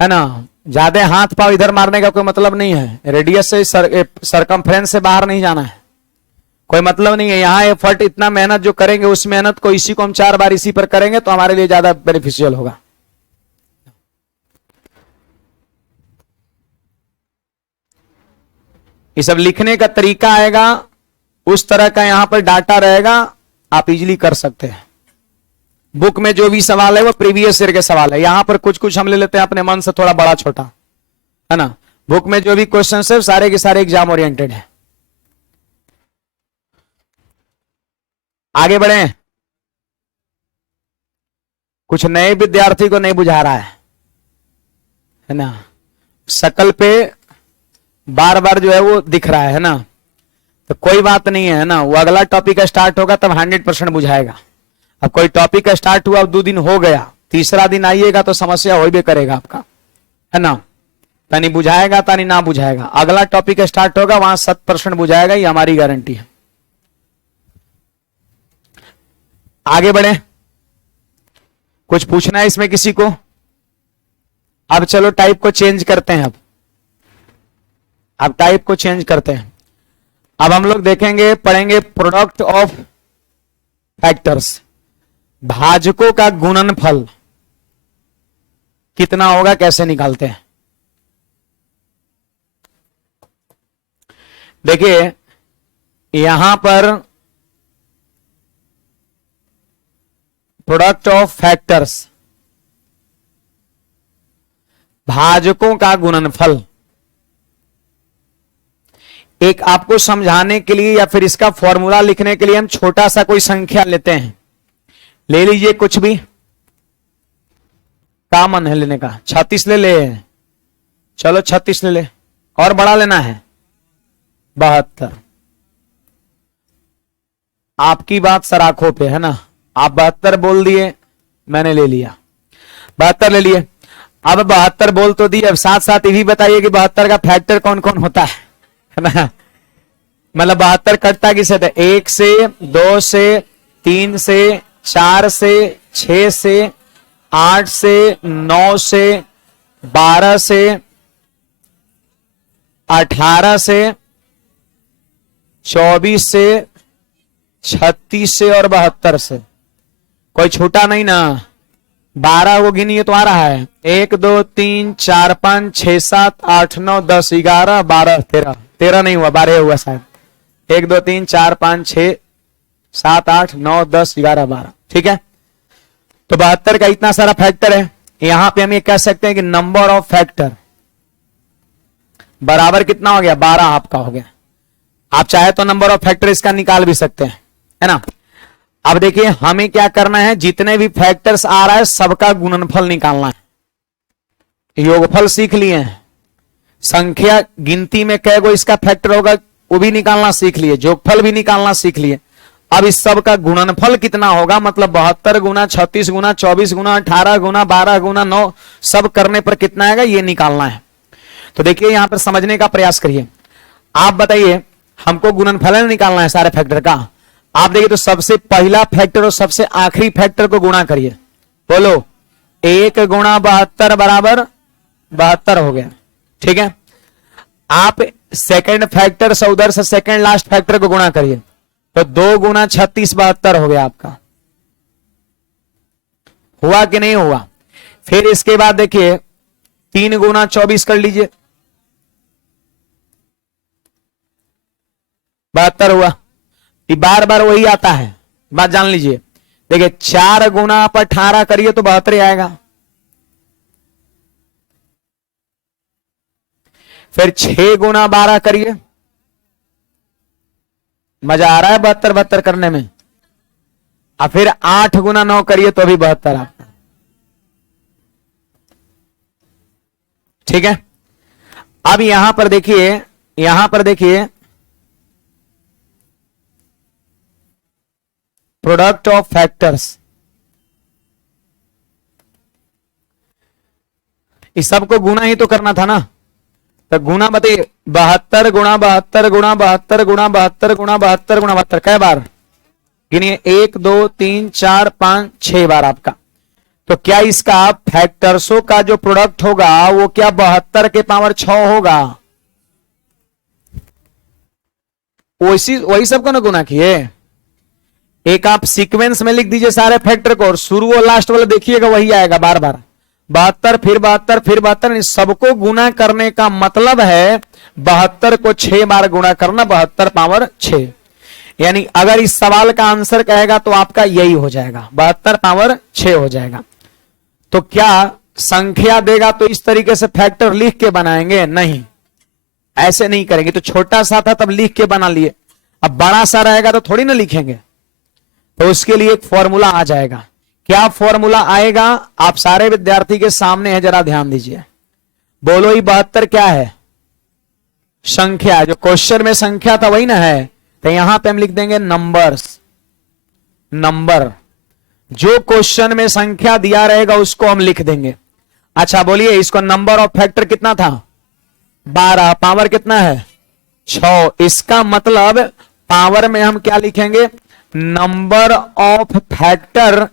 ना? ज्यादा हाथ पाव इधर मारने का कोई मतलब नहीं है। रेडियस से सरकमफ्रेंस से बाहर नहीं जाना है, कोई मतलब नहीं है। यहाँ एफर्ट इतना मेहनत जो करेंगे उस मेहनत को, इसी को हम 4 बार इसी पर करेंगे तो हमारे लिए ज्यादा बेनिफिशियल होगा। ये सब लिखने का तरीका आएगा, उस तरह का यहां पर डाटा रहेगा, आप इजीली कर सकते हैं। बुक में जो भी सवाल है वो प्रीवियस ईयर के सवाल है। यहां पर कुछ कुछ हम ले लेते हैं अपने मन से थोड़ा बड़ा छोटा, है ना? बुक में जो भी क्वेश्चन है सारे के सारे एग्जाम ओरिएंटेड है। आगे बढ़े। कुछ नए विद्यार्थी को नहीं बुझा रहा है ना? शकल पे बार बार जो है वो दिख रहा है ना? तो कोई बात नहीं है ना, वो अगला टॉपिक स्टार्ट होगा तब 100% बुझाएगा। अब कोई टॉपिक स्टार्ट हुआ, अब 2 दिन हो गया, तीसरा दिन आइएगा तो समस्या हो भी करेगा आपका, है ना? तानी बुझाएगा तानी ना बुझाएगा। अगला टॉपिक स्टार्ट होगा वहां 100% बुझाएगा, ये हमारी गारंटी है। आगे बढ़े। कुछ पूछना है इसमें किसी को? अब चलो टाइप को चेंज करते हैं। अब टाइप को चेंज करते हैं। अब हम लोग देखेंगे, पढ़ेंगे प्रोडक्ट ऑफ फैक्टर्स, भाजकों का गुणनफल कितना होगा, कैसे निकालते हैं। देखिए यहां पर प्रोडक्ट ऑफ फैक्टर्स, भाजकों का गुणनफल, एक आपको समझाने के लिए या फिर इसका फॉर्मूला लिखने के लिए हम छोटा सा कोई संख्या लेते हैं। ले लीजिए कुछ भी, क्या मन है लेने का? 36 ले ले, चलो 36 ले ले। और बड़ा लेना है 72। आपकी बात सराखों पे है ना, आप 72 बोल दिए, मैंने ले लिया 72 ले लिए। अब 72 बोल तो दिए, अब साथ साथ ये भी बताइए कि 72 का फैक्टर कौन कौन होता है ना? मतलब 72 कटता किसे थे? 1 से, 2 से, 3 से, 4 से, 6 से, 8 से, 9 से, 12 से, 18 से, 24 से, 36 से और 72 से। कोई छूटा नहीं ना? 12 को गिनिए तो आ रहा है 1 2 3 4 5 6 7 8 9 10 11 12 13। 13 नहीं हुआ, 12 हुआ शायद। 1 2 3 4 5 6 7 8 9 10 11 12। ठीक है, तो 72 का इतना सारा फैक्टर है। यहां पे हम ये कह सकते हैं कि नंबर ऑफ फैक्टर बराबर कितना हो गया? 12 आपका हो गया। आप चाहे तो नंबर ऑफ फैक्टर इसका निकाल भी सकते हैं, है ना? अब देखिए हमें क्या करना है, जितने भी फैक्टर्स आ रहा है सबका गुणनफल निकालना है। योगफल सीख लिए हैं, संख्या गिनती में कै गो इसका फैक्टर होगा वो भी निकालना सीख लिए, जोगफल भी निकालना सीख लिए। अब इस सब का गुणनफल कितना होगा, मतलब 72 गुना 36 गुना 24 गुना 18 गुना 12 गुना 9 सब करने पर कितना आएगा ये निकालना है। तो देखिए यहां पर समझने का प्रयास करिए। आप बताइए हमको गुणनफल निकालना है सारे फैक्टर का। आप देखिए तो सबसे पहला फैक्टर और सबसे आखिरी फैक्टर को गुणा करिए। बोलो 1 गुणा 72 बराबर 72 हो गया। ठीक है, आप सेकंड फैक्टर से उधर से सेकंड लास्ट फैक्टर को गुणा करिए तो 2 गुना 36 72 हो गया आपका। हुआ कि नहीं हुआ? फिर इसके बाद देखिए 3 गुना 24 कर लीजिए, 72 हुआ। बार बार वही आता है, बात जान लीजिए। देखिए 4 गुना आप 18 करिए तो 72 आएगा। फिर 6 गुना 12 करिए, मजा आ रहा है 72 72 करने में। और फिर 8 गुना 9 करिए तो भी 72 आपका। ठीक है, अब यहां पर देखिए प्रोडक्ट ऑफ फैक्टर्स, इस सबको गुना ही तो करना था ना। तो गुना बताइए 72 गुणा 72 गुणा 72 गुणा 72 गुणा 72 गुणा 72 कै बार गिनिए? 1 2 3 4 5 6 बार आपका। तो क्या इसका फैक्टर्सों का जो प्रोडक्ट होगा वो क्या 72 के पावर 6 होगा? वही सबको ना गुना किए। एक आप सीक्वेंस में लिख दीजिए सारे फैक्टर को और शुरू और लास्ट वाला देखिएगा वही आएगा बार बार। 72 फिर 72 फिर 72, सबको गुना करने का मतलब है 72 को 6 बार गुणा करना, 72 पावर 6। यानी अगर इस सवाल का आंसर कहेगा तो आपका यही हो जाएगा, 72 पावर 6 हो जाएगा। तो क्या संख्या देगा तो इस तरीके से फैक्टर लिख के बनाएंगे? नहीं, ऐसे नहीं करेंगे। तो छोटा सा था तब लिख के बना लिए, अब बड़ा सा रहेगा तो थोड़ी ना लिखेंगे। तो उसके लिए एक फॉर्मूला आ जाएगा। क्या फॉर्मूला आएगा? आप सारे विद्यार्थी के सामने है, जरा ध्यान दीजिए। बोलो ये 72 क्या है? संख्या। जो क्वेश्चन में संख्या था वही ना है, तो यहां पे हम लिख देंगे नंबर्स। नंबर, जो क्वेश्चन में संख्या दिया रहेगा उसको हम लिख देंगे। अच्छा बोलिए इसको नंबर ऑफ फैक्टर कितना था? 12। पावर कितना है? 6। इसका मतलब पावर में हम क्या लिखेंगे? नंबर ऑफ फैक्टर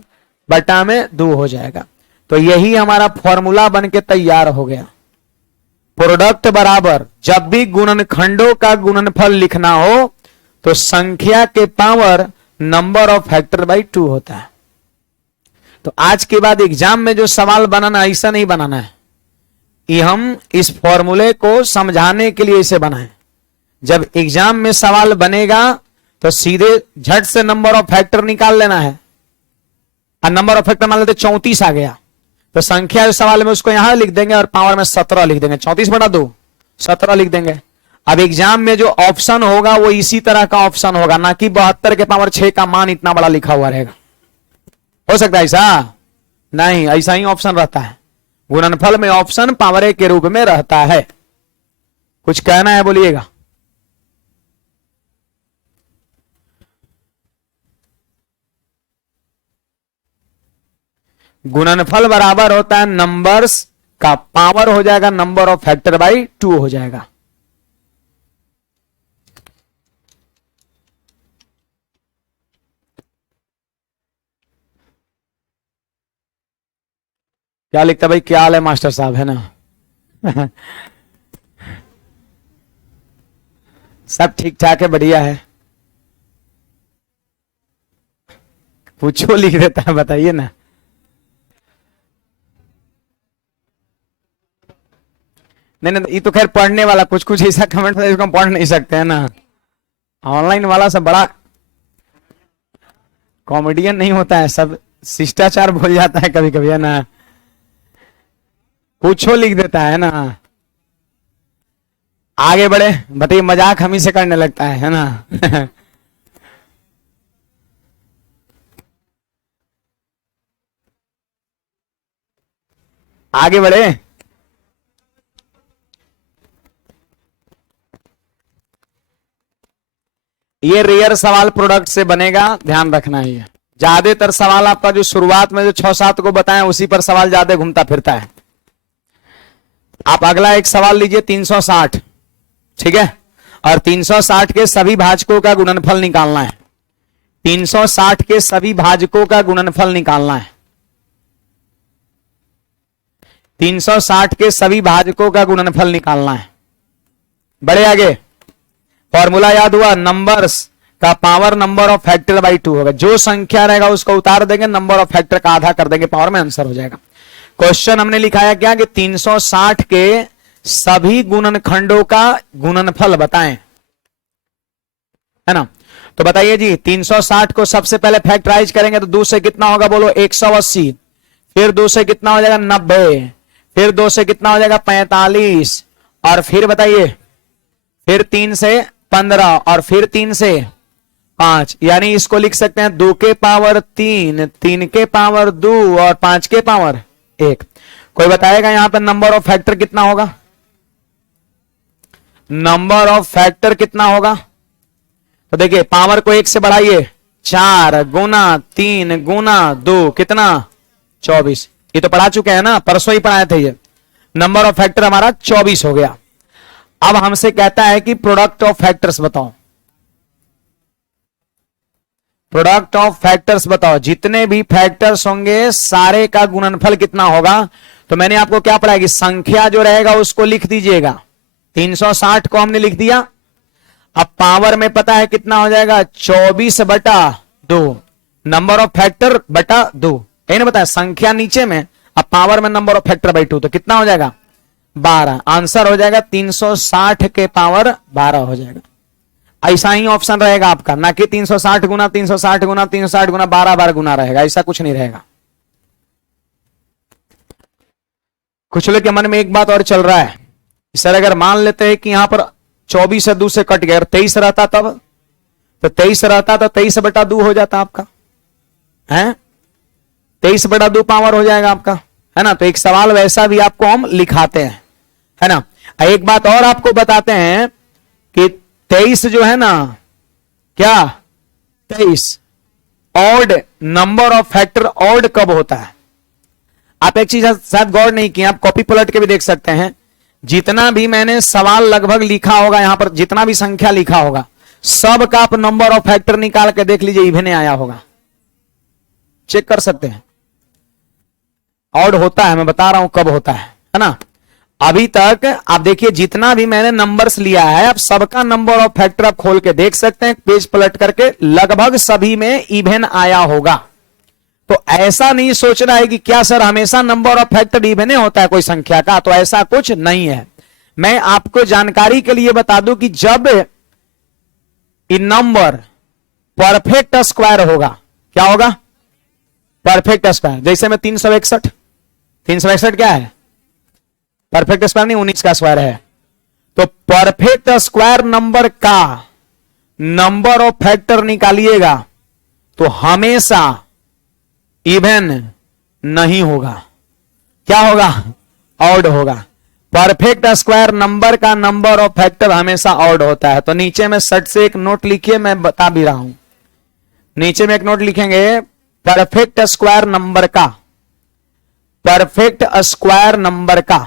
बटा में 2 हो जाएगा। तो यही हमारा फॉर्मूला बन के तैयार हो गया। प्रोडक्ट बराबर, जब भी गुणनखंडों का गुणनफल लिखना हो तो संख्या के power number of factor by 2 होता है। तो आज के बाद एग्जाम में जो सवाल बनाना ऐसा नहीं बनाना है, ये हम इस फॉर्मूले को समझाने के लिए इसे बनाए। जब एग्जाम में सवाल बनेगा तो सीधे झट से नंबर ऑफ फैक्टर निकाल लेना है। और नंबर ऑफ फैक्टर मान लेते 34 आ गया तो संख्या सवाल में उसको यहां लिख देंगे और पावर में 17 लिख देंगे। 34 बटा 2 17 लिख देंगे। अब एग्जाम में जो ऑप्शन होगा वो इसी तरह का ऑप्शन होगा, ना कि 72 के पावर 6 का मान इतना बड़ा लिखा हुआ रहेगा। हो सकता है ऐसा? नहीं, ऐसा ही ऑप्शन रहता है। गुणनफल में ऑप्शन पावर 1 के रूप में रहता है। कुछ कहना है बोलिएगा। गुणनफल बराबर होता है नंबर्स का पावर हो जाएगा नंबर ऑफ फैक्टर बाई 2 हो जाएगा। क्या लिखता भाई? क्या हाल है मास्टर साहब, है ना? सब ठीक ठाक है, बढ़िया है। पूछो लिख देता है, बताइए ना। नहीं नहीं, ये तो खैर पढ़ने वाला कुछ कुछ ऐसा कमेंट है जिसको हम पढ़ नहीं सकते हैं ना। ऑनलाइन वाला सब बड़ा कॉमेडियन नहीं होता है, सब शिष्टाचार भूल जाता है कभी कभी, है ना। पूछो लिख देता है ना। आगे बढ़े, बताइए। मजाक हम ही से करने लगता है ना। आगे बढ़े। ये रेयर सवाल प्रोडक्ट से बनेगा, ध्यान रखना है। ये ज्यादातर सवाल आपका जो शुरुआत में जो 6-7 को बताएं उसी पर सवाल ज्यादा घूमता फिरता है। आप अगला एक सवाल लीजिए 360, ठीक है। और 360 के सभी भाजकों का गुणनफल निकालना है। 360 के सभी भाजकों का गुणनफल निकालना है। 360 के सभी भाजकों का गुणनफल निकालना है। बड़े आगे फॉर्मूला याद हुआ, नंबर्स का power number of factor by 2 होगा। जो संख्या रहेगा उसको उतार देंगे, नंबर ऑफ फैक्टर का आधा कर देंगे, पावर में आंसर हो जाएगा। क्वेश्चन हमने लिखाया क्या कि 360 के सभी गुणनखंडों का गुणनफल बताएं, है ना। तो बताइए जी, 360 को सबसे पहले फैक्टराइज करेंगे तो 2 से कितना होगा बोलो? 180। फिर 2 से कितना हो जाएगा? 90। फिर 2 से कितना हो जाएगा? 45। और फिर बताइए, फिर 3 से 15 और फिर 3 से 5। यानी इसको लिख सकते हैं 2 के पावर 3, 3 के पावर 2 और 5 के पावर 1। कोई बताएगा यहां पर नंबर ऑफ फैक्टर कितना होगा? नंबर ऑफ फैक्टर कितना होगा? तो देखिए, पावर को 1 से बढ़ाइए, 4 गुना 3 गुना 2 कितना? 24। ये तो पढ़ा चुके हैं ना, परसों ही पढ़ाए थे। ये नंबर ऑफ फैक्टर हमारा 24 हो गया। अब हमसे कहता है कि प्रोडक्ट ऑफ फैक्टर्स बताओ। प्रोडक्ट ऑफ फैक्टर्स बताओ, जितने भी फैक्टर्स होंगे सारे का गुणनफल कितना होगा। तो मैंने आपको क्या पढ़ाया कि संख्या जो रहेगा उसको लिख दीजिएगा। 360 को हमने लिख दिया। अब पावर में पता है कितना हो जाएगा? 24/2। नंबर ऑफ फैक्टर बटा 2, यही ना बताया। संख्या नीचे में, अब पावर में नंबर ऑफ फैक्टर बाई 2, तो कितना हो जाएगा? 12। आंसर हो जाएगा 360 के पावर 12 हो जाएगा। ऐसा ही ऑप्शन रहेगा आपका, ना कि 360 गुना 360 गुना 360 गुना 12 बार गुना रहेगा, ऐसा कुछ नहीं रहेगा। कुछ लोग के मन में एक बात और चल रहा है, सर अगर मान लेते हैं कि यहां पर 24 से 2 से कट गया और 23 रहता तब, तो 23 रहता तो 23/2 हो जाता आपका, है 23/2 पावर हो जाएगा आपका, है ना। तो एक सवाल वैसा भी आपको हम लिखाते हैं, है ना। एक बात और आपको बताते हैं कि 23 जो है ना, क्या 23 odd number of factor odd कब होता है? आप एक चीज शायद गौर नहीं किया, आप कॉपी पलट के भी देख सकते हैं। जितना भी मैंने सवाल लगभग लिखा होगा यहां पर, जितना भी संख्या लिखा होगा, सब का आप नंबर ऑफ फैक्टर निकाल के देख लीजिए, इवन आया होगा, चेक कर सकते हैं। ऑड होता है, मैं बता रहा हूं कब होता है ना। अभी तक आप देखिए जितना भी मैंने नंबर्स लिया है, आप सबका नंबर ऑफ फैक्टर आप खोल के देख सकते हैं, पेज पलट करके, लगभग सभी में इवन आया होगा। तो ऐसा नहीं सोचना है कि क्या सर हमेशा नंबर ऑफ फैक्टर इवन होता है कोई संख्या का, तो ऐसा कुछ नहीं है। मैं आपको जानकारी के लिए बता दूं कि जब इन नंबर परफेक्ट स्क्वायर होगा, क्या होगा? Perfect square. जैसे में 361 क्या है? परफेक्ट स्क्वायर नहीं, 19 का स्क्वायर है। तो परफेक्ट स्क्वायर नंबर का नंबर ऑफ फैक्टर निकालिएगा तो हमेशा इवन नहीं होगा, क्या होगा, ऑड होगा। परफेक्ट स्क्वायर नंबर का नंबर ऑफ फैक्टर हमेशा ऑड होता है। तो नीचे में सट से एक नोट लिखिए, मैं बता भी रहा हूं। नीचे में एक नोट लिखेंगे, परफेक्ट स्क्वायर नंबर का, परफेक्ट स्क्वायर नंबर का,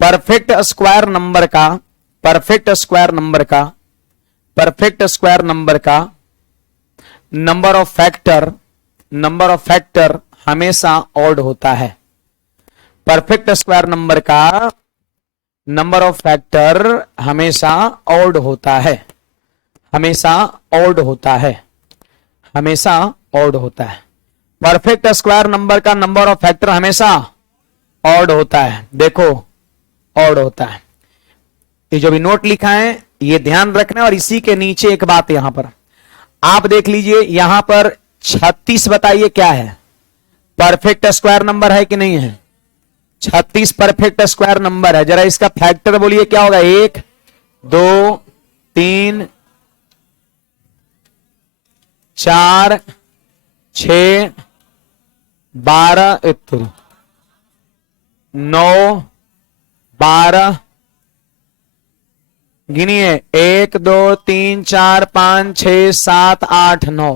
परफेक्ट स्क्वायर नंबर का, परफेक्ट स्क्वायर नंबर का, परफेक्ट स्क्वायर नंबर का number of factor, number of factor हमेशा ऑड होता है। परफेक्ट स्क्वायर नंबर का नंबर ऑफ फैक्टर हमेशा ऑड होता है, हमेशा ऑड होता है, हमेशा ऑड होता है। परफेक्ट स्क्वायर नंबर का नंबर ऑफ फैक्टर हमेशा ऑड होता है। देखो ऑड होता है। ये जो भी नोट लिखा है ये ध्यान रखना। और इसी के नीचे एक बात यहां पर आप देख लीजिए, यहां पर 36 बताइए क्या है, परफेक्ट स्क्वायर नंबर है कि नहीं है? 36 परफेक्ट स्क्वायर नंबर है। जरा इसका फैक्टर बोलिए क्या होगा? 1 2 3 4 6 12 9 12, गिनिए 1 2 3 4 5 6 7 8 9।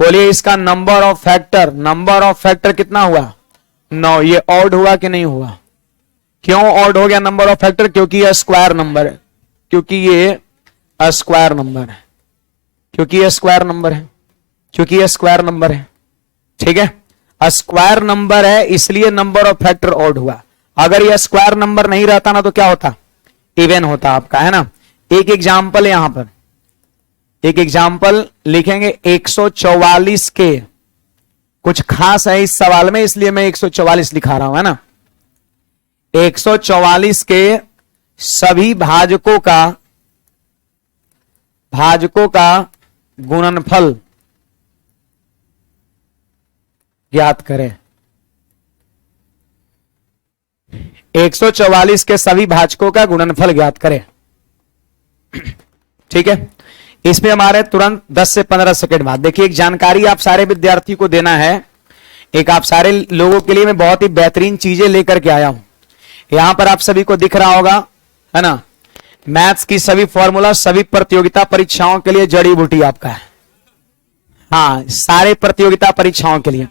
बोलिए इसका number of factor, number of factor कितना हुआ? 9। ये ऑड हुआ कि नहीं हुआ? क्यों ऑड हो गया नंबर ऑफ फैक्टर? क्योंकि यह स्क्वायर नंबर है, क्योंकि ये स्क्वायर नंबर है, क्योंकि यह स्क्वायर नंबर है, क्योंकि यह स्क्वायर नंबर है। ठीक है, स्क्वायर नंबर है इसलिए नंबर ऑफ फैक्टर ऑड हुआ। अगर यह स्क्वायर नंबर नहीं रहता ना तो क्या होता? इवन होता आपका, है ना। एक एग्जाम्पल यहां पर, एक एग्जाम्पल लिखेंगे 144 के। कुछ खास है इस सवाल में इसलिए मैं 144 लिखा रहा हूं, है ना। 144 के सभी भाजकों का गुणनफल ज्ञात करें। 144 के सभी भाजकों का गुणनफल ज्ञात करें। ठीक है, इसमें हमारे तुरंत 10 से 15 सेकंड बाद देखिए, एक जानकारी आप सारे विद्यार्थी को देना है। एक आप सारे लोगों के लिए मैं बहुत ही बेहतरीन चीजें लेकर के आया हूं। यहां पर आप सभी को दिख रहा होगा, है ना, मैथ्स की सभी फॉर्मूला सभी प्रतियोगिता परीक्षाओं के लिए जड़ी बूटी आपका है। हाँ, सारे प्रतियोगिता परीक्षाओं के लिए।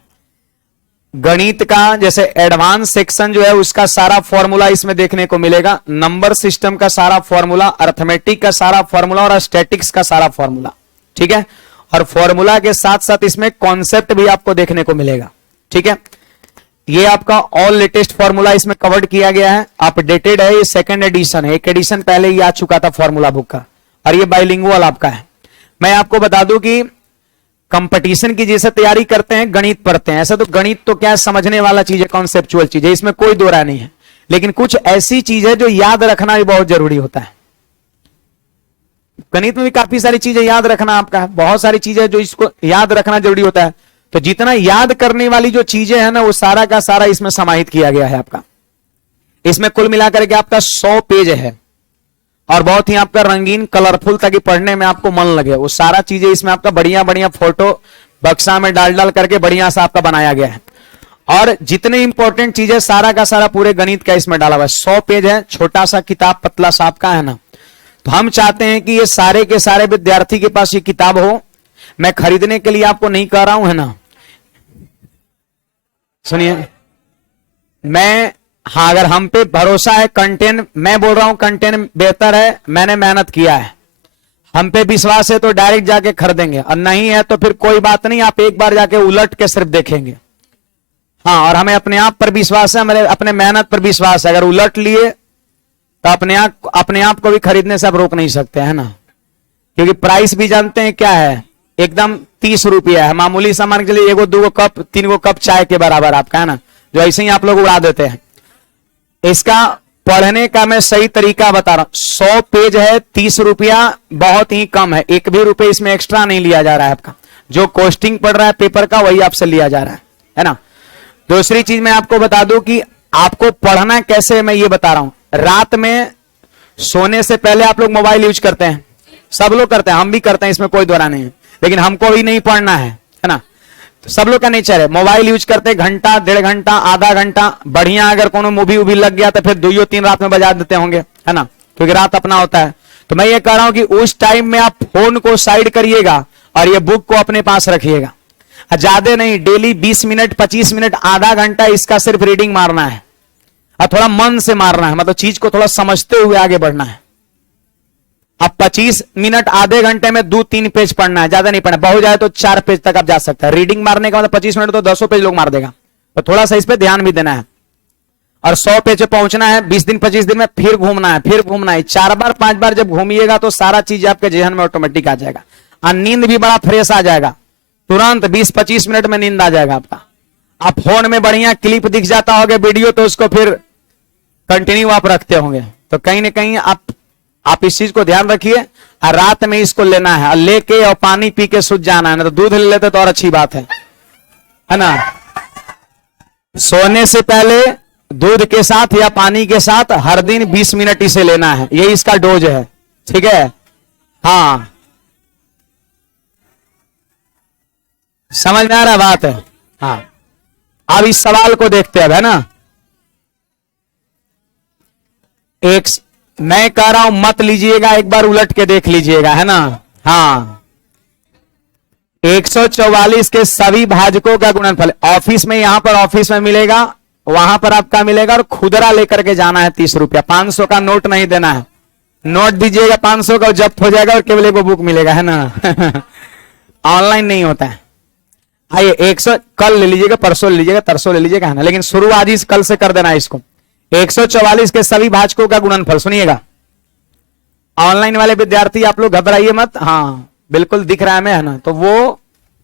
गणित का जैसे एडवांस सेक्शन जो है उसका सारा फॉर्मूला इसमें देखने को मिलेगा। नंबर सिस्टम का सारा फॉर्मूला, अर्थमेटिक का सारा फॉर्मूला और स्टैटिक्स का सारा फॉर्मूला। ठीक है, और फॉर्मूला के साथ साथ इसमें कॉन्सेप्ट भी आपको देखने को मिलेगा। ठीक है, ये आपका ऑल लेटेस्ट फॉर्मूला इसमें कवर्ड किया गया है, अपडेटेड है। ये सेकंड एडिशन है, एक एडिशन पहले ही आ चुका था फॉर्मूला बुक का, और ये बाइलिंगुअल आपका है। मैं आपको बता दूं कि कंपटीशन की जैसे तैयारी करते हैं गणित पढ़ते हैं, ऐसा तो गणित तो क्या समझने वाला चीज है, कॉन्सेप्चुअल चीज है, इसमें कोई दो राय नहीं है। लेकिन कुछ ऐसी चीज है जो याद रखना भी बहुत जरूरी होता है। गणित में भी काफी सारी चीजें याद रखना आपका है, बहुत सारी चीजें जो इसको याद रखना जरूरी होता है। तो जितना याद करने वाली जो चीजें हैं ना वो सारा का सारा इसमें समाहित किया गया है आपका। इसमें कुल मिलाकर के आपका 100 पेज है और बहुत ही आपका रंगीन कलरफुल ताकि पढ़ने में आपको मन लगे। वो सारा चीजें इसमें आपका बढ़िया बढ़िया फोटो बक्सा में डाल डाल करके बढ़िया सा आपका बनाया गया है। और जितने इंपॉर्टेंट चीजें सारा का सारा पूरे गणित का इसमें डाला हुआ है। 100 पेज है, छोटा सा किताब पतला सा आपका, है ना। तो हम चाहते हैं कि ये सारे के सारे विद्यार्थी के पास ये किताब हो। मैं खरीदने के लिए आपको नहीं कह रहा हूं, है ना। सुनिए, मैं, हाँ, अगर हम पे भरोसा है, कंटेंट मैं बोल रहा हूं कंटेंट बेहतर है, मैंने मेहनत किया है, हम पे विश्वास है तो डायरेक्ट जाके खरीदेंगे, और नहीं है तो फिर कोई बात नहीं, आप एक बार जाके उलट के सिर्फ देखेंगे। हाँ, और हमें अपने आप पर विश्वास है, हमें अपने मेहनत पर विश्वास है। अगर उलट लिए तो अपने आप को भी खरीदने से आप रोक नहीं सकते, है ना। क्योंकि प्राइस भी जानते हैं क्या है, एकदम 30 रुपया है। मामूली सामान के लिए 1 2 कप 3 कप चाय के बराबर आपका, है ना, जो ऐसे ही आप लोग उड़ा देते हैं। इसका पढ़ने का मैं सही तरीका बता रहा हूं। 100 पेज है, 30 रुपया बहुत ही कम है, 1 भी रुपए इसमें एक्स्ट्रा नहीं लिया जा रहा है आपका। जो कॉस्टिंग पड़ रहा है पेपर का वही आपसे लिया जा रहा है ना। दूसरी चीज मैं आपको बता दूं कि आपको पढ़ना कैसे, मैं ये बता रहा हूं। रात में सोने से पहले आप लोग मोबाइल यूज करते हैं, सब लोग करते हैं, हम भी करते हैं, इसमें कोई दोहरा नहीं है, लेकिन हमको भी नहीं पढ़ना है ना। तो सब लोग का नेचर है, मोबाइल यूज करते घंटा, 1.5 घंटा, आधा घंटा, बढ़िया अगर कोनो मूवी उवी लग गया तो फिर 2-3 रात में बजा देते होंगे, है ना, क्योंकि रात अपना होता है। तो मैं ये कह रहा हूं कि उस टाइम में आप फोन को साइड करिएगा और ये बुक को अपने पास रखिएगा। ज्यादा नहीं, डेली 20 मिनट, 25 मिनट, आधा घंटा इसका सिर्फ रीडिंग मारना है और थोड़ा मन से मारना है, मतलब चीज को थोड़ा समझते हुए आगे बढ़ना है। अब 25 मिनट, आधे घंटे में 2-3 पेज पढ़ना है, ज्यादा नहीं पढ़ना, बहुत जाए तो 4 पेज तक आप जा सकते हैं। रीडिंग मारने का मतलब 25 मिनट तो 100 पेज लोग मार देगा, तो थोड़ा सा इस पे ध्यान भी देना है। और 100 पेज पे पहुंचना है, 20 दिन 25 दिन में फिर घूमना है, फिर घूमना है। 4 बार 5 बार जब घूमिएगा तो सारा चीज आपके जेहन में ऑटोमेटिक आ जाएगा और नींद भी बड़ा फ्रेश आ जाएगा, तुरंत 20-25 मिनट में नींद आ जाएगा आपका। आप फोन में बढ़िया क्लिप दिख जाता होगा वीडियो, तो उसको फिर कंटिन्यू आप रखते होंगे। तो कहीं ना कहीं आप इस चीज को ध्यान रखिए और रात में इसको लेना है और लेके और पानी पी के सूझ जाना है, ना तो दूध ले लेते तो और अच्छी बात है ना। सोने से पहले दूध के साथ या पानी के साथ हर दिन 20 मिनट इसे लेना है, ये इसका डोज है, ठीक है। हाँ, समझ में आ रहा बात है। हाँ, अब इस सवाल को देखते हैं, है ना। एक मैं कह रहा हूं मत लीजिएगा, एक बार उलट के देख लीजिएगा, है ना। हाँ, 144 के सभी भाजकों का गुणनफल ऑफिस में, यहां पर ऑफिस में मिलेगा, वहां पर आपका मिलेगा, और खुदरा लेकर के जाना है 30 रुपया। 500 का नोट नहीं देना है, नोट दीजिएगा 500 का, जब्त हो जाएगा और केवल एक बुक मिलेगा, है ना। ऑनलाइन नहीं होता है। आइए 100 कल ले लीजिएगा, परसों ले लीजिएगा, तरसों ले लीजिएगा, है ना, लेकिन शुरू आज ही कल से कर देना है इसको। 144 के सभी भाजकों का गुणनफल सुनिएगा। ऑनलाइन वाले विद्यार्थी आप लोग घबराइए मत, हाँ बिल्कुल दिख रहा है मैं, है ना। तो वो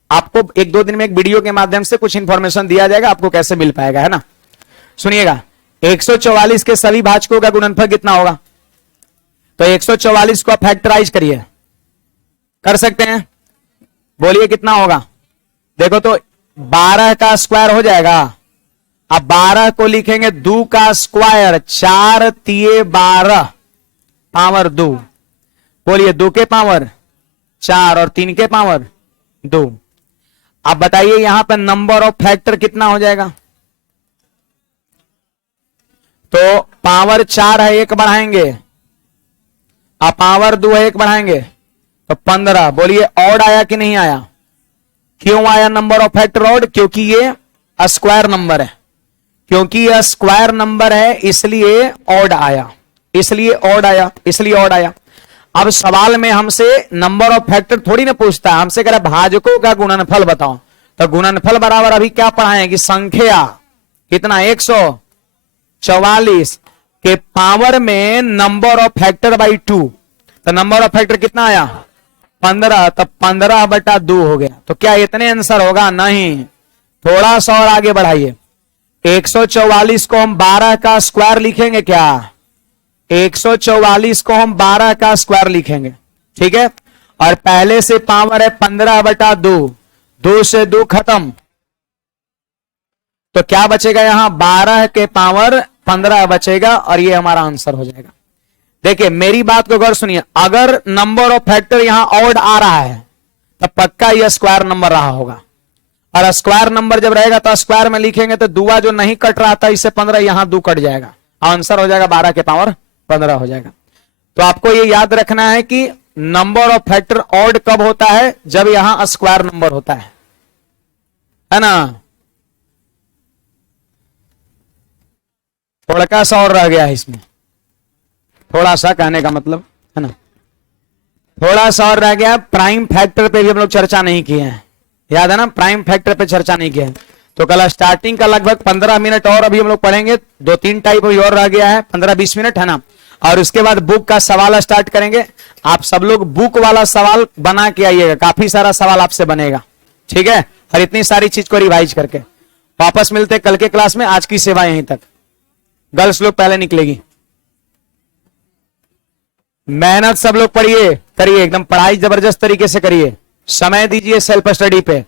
आपको 1-2 दिन में एक वीडियो के माध्यम से कुछ इंफॉर्मेशन दिया जाएगा, आपको कैसे मिल पाएगा, है ना। सुनिएगा, 144 के सभी भाजकों का गुणनफल कितना होगा। तो 144 को आप फैक्टराइज करिए, कर सकते हैं, बोलिए कितना होगा। देखो तो 12 का स्क्वायर हो जाएगा। अब 12 को लिखेंगे 2 का स्क्वायर, 4 तिये 12 पावर 2, बोलिए 2 के पावर 4 और 3 के पावर 2। अब बताइए यहां पर नंबर ऑफ फैक्टर कितना हो जाएगा। तो पावर 4 है, 1 बढ़ाएंगे, अब पावर 2 है, 1 बढ़ाएंगे तो 15। बोलिए ऑड आया कि नहीं आया। क्यों आया नंबर ऑफ फैक्टर ऑड, क्योंकि ये स्क्वायर नंबर है, क्योंकि यह स्क्वायर नंबर है इसलिए ऑड आया, इसलिए ऑड आया, इसलिए ऑड आया। अब सवाल में हमसे नंबर ऑफ फैक्टर थोड़ी ना पूछता है, हमसे कह रहा भाजकों का गुणनफल बताओ। तो गुणनफल बराबर अभी क्या पढ़ाएं कि संख्या कितना 144 के पावर में नंबर ऑफ फैक्टर बाई 2। तो नंबर ऑफ फैक्टर कितना आया 15, तब 15/2 हो गया। तो क्या इतने आंसर होगा, नहीं, थोड़ा सा और आगे बढ़ाइए। 144 को हम 12 का स्क्वायर लिखेंगे क्या, 144 को हम 12 का स्क्वायर लिखेंगे, ठीक है। और पहले से पावर है 15/2, 2 से 2 खत्म, तो क्या बचेगा यहां 12 के पावर 15 बचेगा और ये हमारा आंसर हो जाएगा। देखिए मेरी बात को गौर सुनिए, अगर नंबर ऑफ फैक्टर यहां ऑड आ रहा है तो पक्का यह स्क्वायर नंबर रहा होगा, और स्क्वायर नंबर जब रहेगा तो स्क्वायर में लिखेंगे तो दुआ जो नहीं कट रहा था इससे 15 यहां 2 कट जाएगा, आंसर हो जाएगा 12 के पावर 15 हो जाएगा। तो आपको ये याद रखना है कि नंबर ऑफ फैक्टर ऑड कब होता है, जब यहां स्क्वायर नंबर होता है ना। थोड़ा सा और रह गया है इसमें, थोड़ा सा कहने का मतलब है ना, थोड़ा सा और रह गया। प्राइम फैक्टर पे भी हम लोग चर्चा नहीं किए हैं, याद है ना, प्राइम फैक्टर पे चर्चा नहीं किया है। तो कल स्टार्टिंग का लगभग 15 मिनट और अभी हम लोग पढ़ेंगे, 2-3 टाइप अभी और रह गया है, 15-20 मिनट है ना। और उसके बाद बुक का सवाल स्टार्ट करेंगे। आप सब लोग बुक वाला सवाल बना के आइएगा, काफी सारा सवाल आपसे बनेगा, ठीक है। और इतनी सारी चीज को रिवाइज करके वापस मिलते कल के क्लास में। आज की सेवा यहीं तक, गर्ल्स लोग पहले निकलेगी। मेहनत सब लोग पढ़िए, करिए, एकदम पढ़ाई जबरदस्त तरीके से करिए, समय दीजिए सेल्फ स्टडी पे।